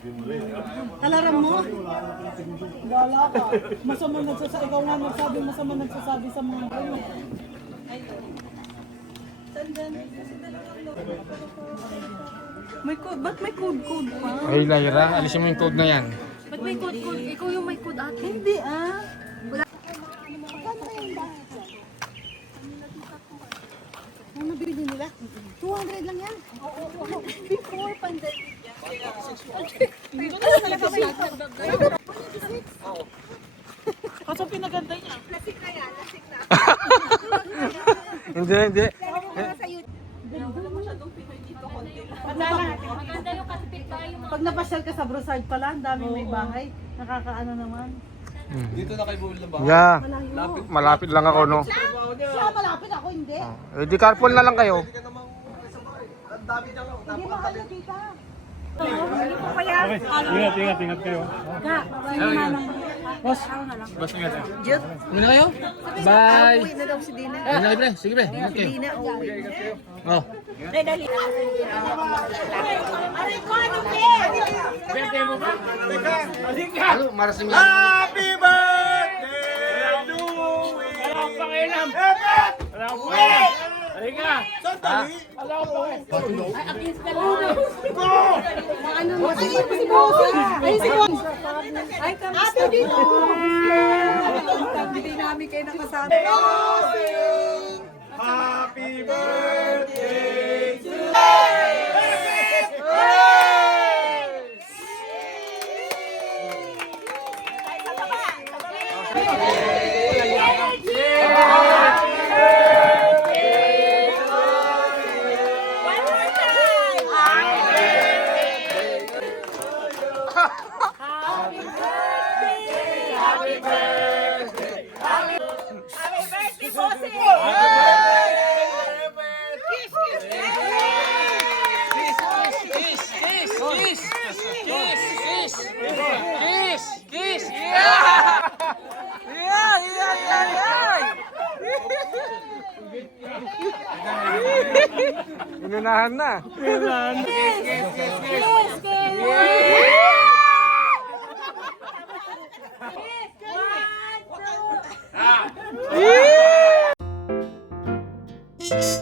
Kalaram mo? Wala ka. Masama nagsasabi. Ikaw nga nagsabi, masama nagsasabi sa mga ganyan. May code, ba't may code pa? Ay, Lyra, alisin mo yung code na yan. Ba't may code? Ikaw yung may code ate. Hindi ah. Ano nabili nila? 200 lang yan. Before pandemic yan. Dito na talaga may kaso pinaganda niya. Lasik na yan, lasik na. Hindi. Maganda yung katipid tayo. Pag napasyal ka sa Brosard pala, ang daming may bahay. Nakakaano naman. Dito na kay Bull na ba? Yeah. Malapit lang ako, no? Siya malapit ako, hindi. Eh, di carpool na lang kayo. Hindi mahal na kita. Ingat kayo. Boss, ingat. Jet, muna kayo? Bye! Uwi na daw si Dina. Muna kayo, pre. Sige, pre. Ingat kayo. Dina, uwi. Oh. Dali. Ano, marasing lang. Happy birthday to you! Wala akong pakialam! Wala akong pakialam! Halika! Sandali! Wala akong pakialam! Ay, si Juan. Ay, kamusta dito? Hindi namin kayo nakasama. Happy birthday to you! Inunahan na. Kiss!